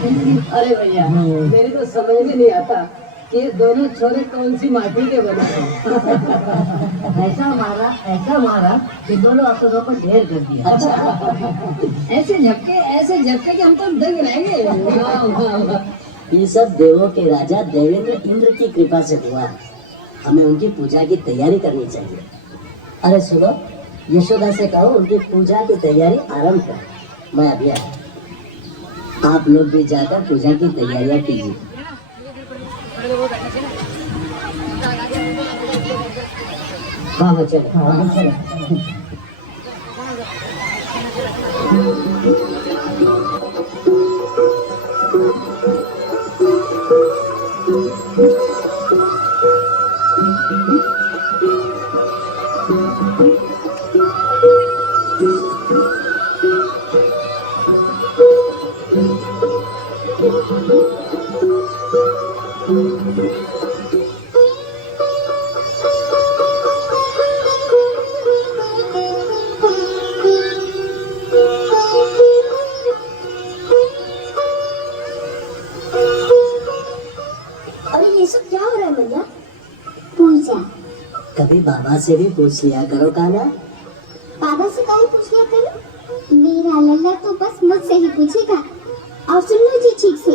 अरे भैया मेरे को समझ में नहीं आता कि दोनों छोरे कौन सी माटी के बने हैं। ऐसा मारा कि दोनों अफसरों को ढेर कर दिया। अच्छा। ऐसे झटके कि हम तो दंग रहेंगे। ये सब देवों के राजा देवेंद्र इंद्र की कृपा से हुआ। हमें उनकी पूजा की तैयारी करनी चाहिए। अरे सुनो, यशोदा से कहो उनकी पूजा की तैयारी आरंभ करें। मैं अभी आया। आप लोग भी जाकर पूजा की तैयारियां कीजिए। हाँ चलो। कभी बाबा से भी पूछ लिया करो कान्हा। बाबा से काहे पूछ लिया करो? मेरा लल्ला तो बस मुझसे ही पूछेगा। और सुन लो जी ठीक से,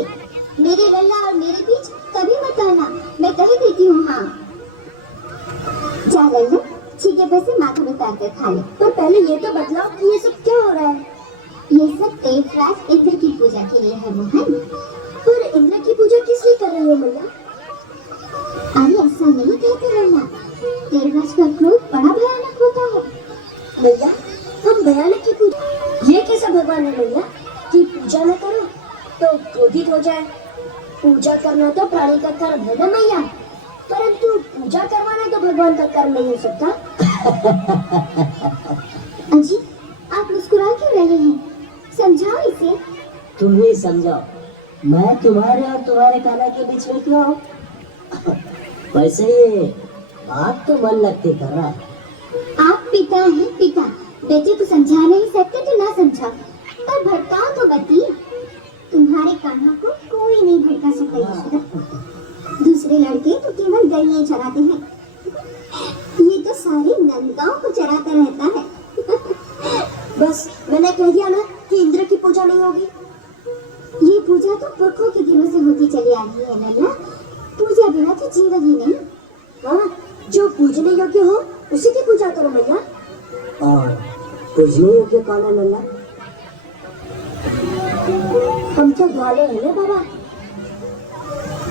मेरे लल्ला और मेरे बीच कभी मत आना, मैं कह देती हूँ। हाँ जा लल्ला, छीके पर से माथा में पैर कर खा ले। पर पहले ये तो बतलाओ कि ये सब क्या हो रहा है? ये सब देवराज इंद्र की पूजा के लिए है मोहन। पर इंद्र की पूजा किस लिए कर रही हो मैया? अरे ऐसा नहीं कहते रहना, देवराज का क्रोध बड़ा भयानक होता है। मैया हम भयानक की पूजा, ये कैसा भगवान है मैया कि पूजा न करो तो क्रोधित हो जाए? पूजा करना तो प्राणी का कर्म है ना मैया, परंतु पूजा करवाना तो भगवान का कर्म नहीं हो सकता। अजी आप मुस्कुरा क्यों रहे हैं? समझाओ इसे। तुम ही समझाओ, मैं तुम्हारे और तुम्हारे कान्हा के बीच में क्यों हूँ? वैसे ये बात तो मन लगती कर रहा है। आप पिता हैं पिता, बेटे को समझा नहीं सकते तो ना समझाओ, पर भटकाओ तो बती। तुम्हारे कान्हा को कोई नहीं भटका सकता यशोदा। दूसरे लड़के तो केवल गैये चराते हैं, ये तो सारे नंदगांव को चराता रहता है। बस मैंने कह दिया ना कि इंद्र की पूजा नहीं होगी। ये पूजा तो पुरखों के दिनों से होती चली आ रही है लल्ला, पूजा बिना तो जीवन ही नहीं। हाँ, जो पूजने योग्य हो उसी की पूजा करो मैया। और पूजने योग्य कौन है लल्ला? हम तो ग्वाले हैं ना बाबा,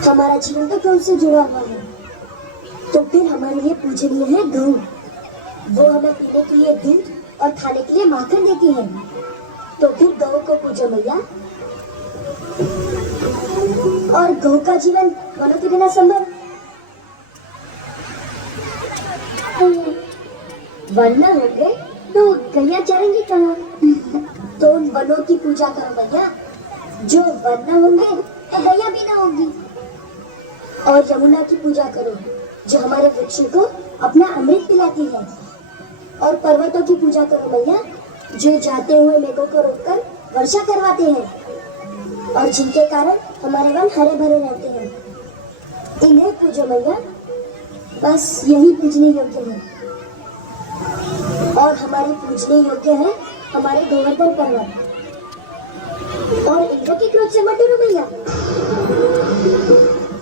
हमारा जीवन तो गौ से जुड़ा हुआ है, तो फिर हमारे लिए पूजनीय है गौ। वो हमें पीने के लिए दूध और खाने के लिए माखन देती है, तो फिर गौ को पूजो मैया। और गौ का जीवन वनों के बिना संभव। वन न होंगे तो गैया चरेंगी कहाँ? तो उन वनों की पूजा करो भैया, जो वन न होंगे तो गैया भी न होंगी। और यमुना की पूजा करो, जो हमारे वृक्षों को अपना अमृत पिलाती है। और पर्वतों की पूजा करो भैया, जो जाते हुए मेघों को रोककर वर्षा करवाते हैं और जिनके कारण हमारे वन हरे भरे रहते हैं। इन्हें पूजो भैया, बस यही पूजने योग्य है। और हमारे पूजने योग्य है हमारे गोवर्धन पर्वत। और इंद्र के क्रोध से मत डरो भैया,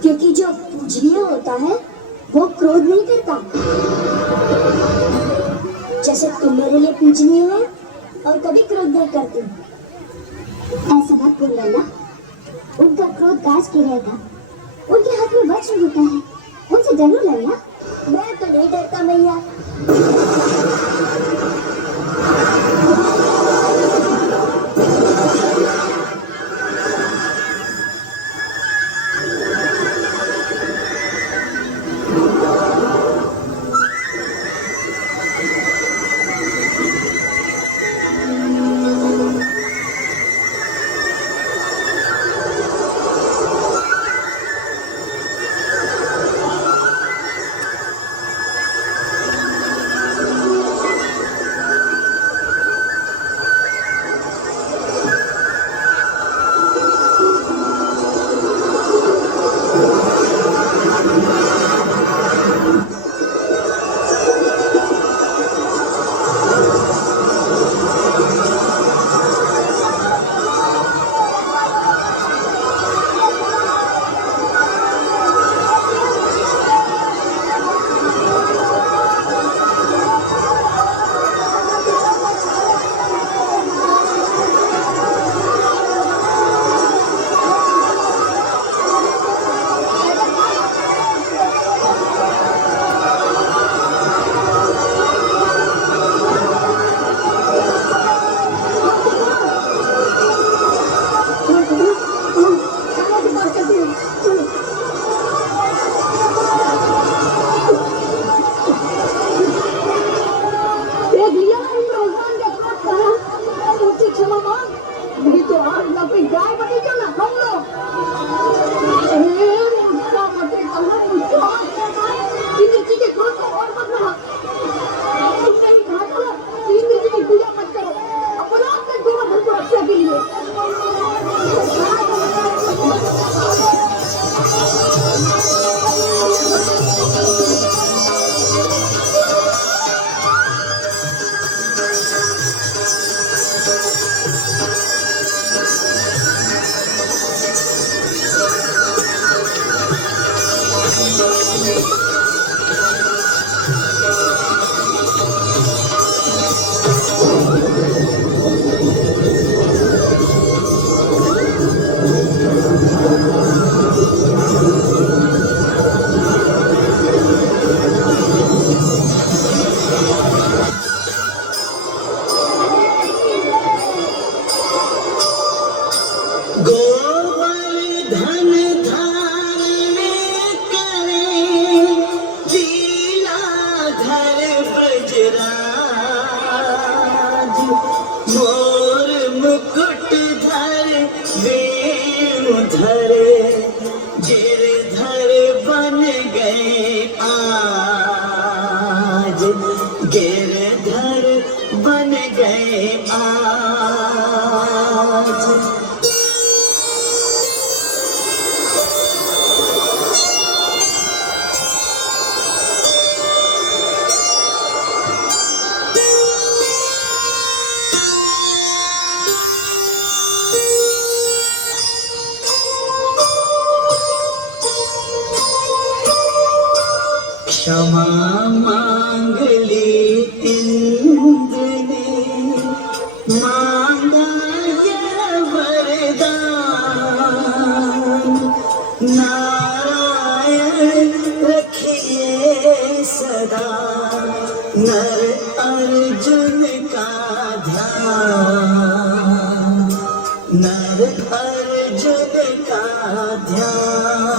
क्योंकि जो पूजनीय होता है वो क्रोध नहीं करता। जैसे तुम मेरे लिए पूजनीय हो और कभी क्रोध नहीं करती। ऐसा मत बोल लल्ला, उनका क्रोध गाज के रहेगा, उनके हाथ में वज्र होता है, उनसे डरो लल्ला। मैं तो नहीं डरता मैया। गोवर्धन धारण करे लीलाधर ब्रजराज मोर मुकुट धर वेणु धरे गिरधर बन गए आज गिरधर बन गए आज क्षमा मांग ली इंद्र ने मांगा यह वरदान नारायण रखिए सदा नर अर्जुन का ध्यान नर अर्जुन का ध्यान